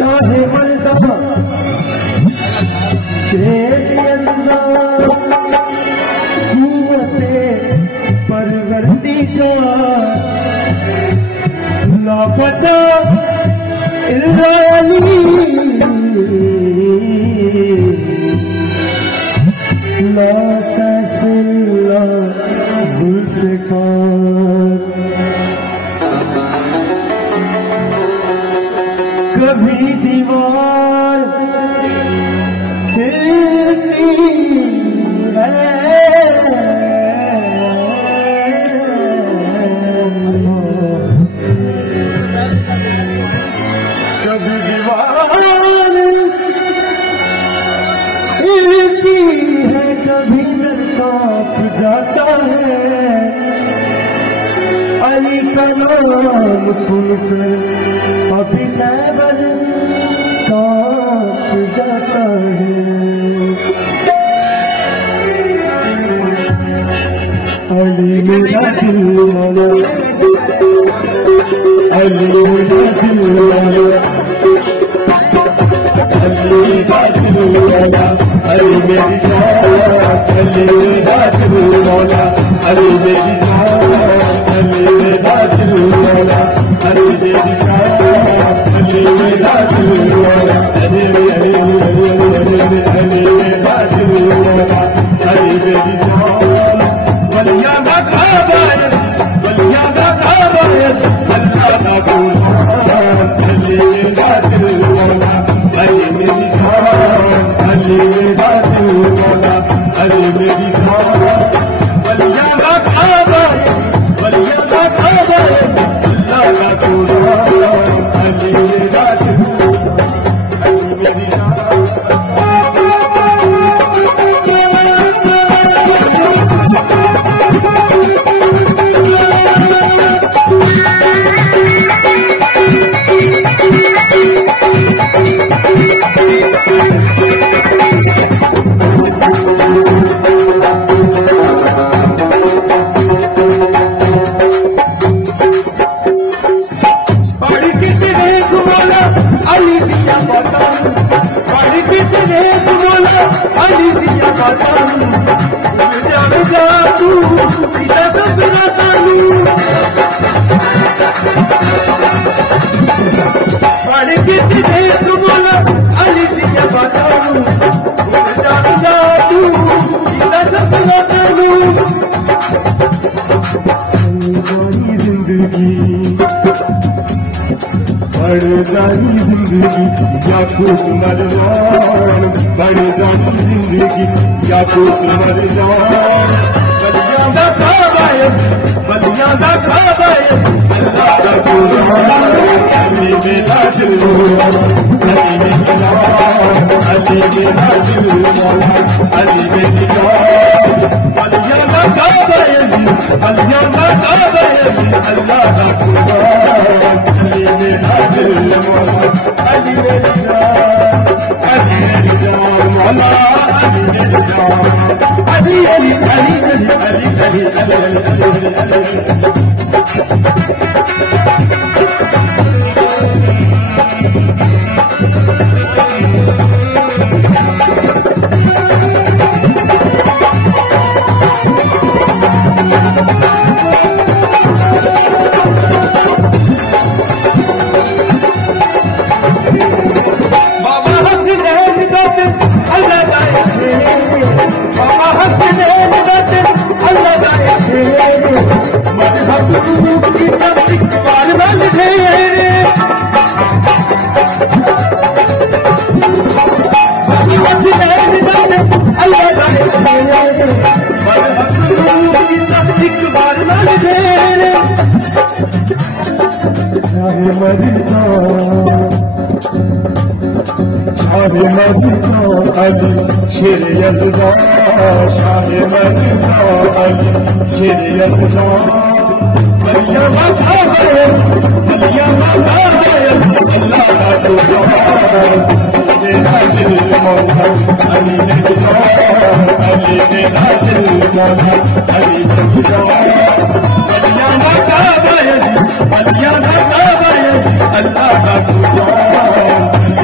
शाह मर्दा कुव्वते परवरदिगार लापता इल्लाली ला सैफुल्ला जुल्फ़िकार। कभी दीवार हिलती है, कभी दीवार हिलती है, कभी दिल कांप जाता है। अली का नाम सुनकर अभी खैबर कांप जाता है। अली मेरा दिल वाला, अली मेरा दिल वाला, अली मेरा दिल वाला, अली मेरी जान, अली मेरा दिल वाला, अली मेरी जान, अली मेरा दिल वाला, अली मेरी जान, अली मेरा दिल वाला, अली मेरा दिल वाला, अली मेरी जान। वलिया दा काबा है, वलिया दा काबा है, अल्लाह दा गुलाम, अली मेरा दिल वाला, अली मेरी जान, अली मेरा दिल वाला, अली मेरी जान। वलिया दा काबा है, वलिया दा काबा है, अल्लाह दा गुलाम, अली मेरा दिल वाला, अली मेरी जान। बढ़ जानी जिंदगी या कुछ मर जान, बढ़ जानी जिंदगी या कुछ मर जान। बलिया दा काबा है, बलिया दा काबा है, अल्लाह दा गुलाम, अली मेरा दिल वाला, अली मेरी जान, अली मेरा दिल वाला, अली मेरी जान। बलिया दा काबा है, बलिया दा काबा है, अल्लाह दा गुलाम, अली मेरा दिल वाला, अली मेरी जान, अली मेरी जान वाला, अली मेरी जान, अली अली अली अली अली अली अली शेर यज़दा, शाह मदीना, अली शेर यज़दा। बलिया दा काबा है, बलिया दा काबा है, अल्लाह दा गुलाम, मेरा दिल वाला, अली मेरी जान, अली मेरा दिल वाला, अली मेरी जान। बलिया दा काबा है, बलिया दा काबा है, अल्लाह दा गुलाम,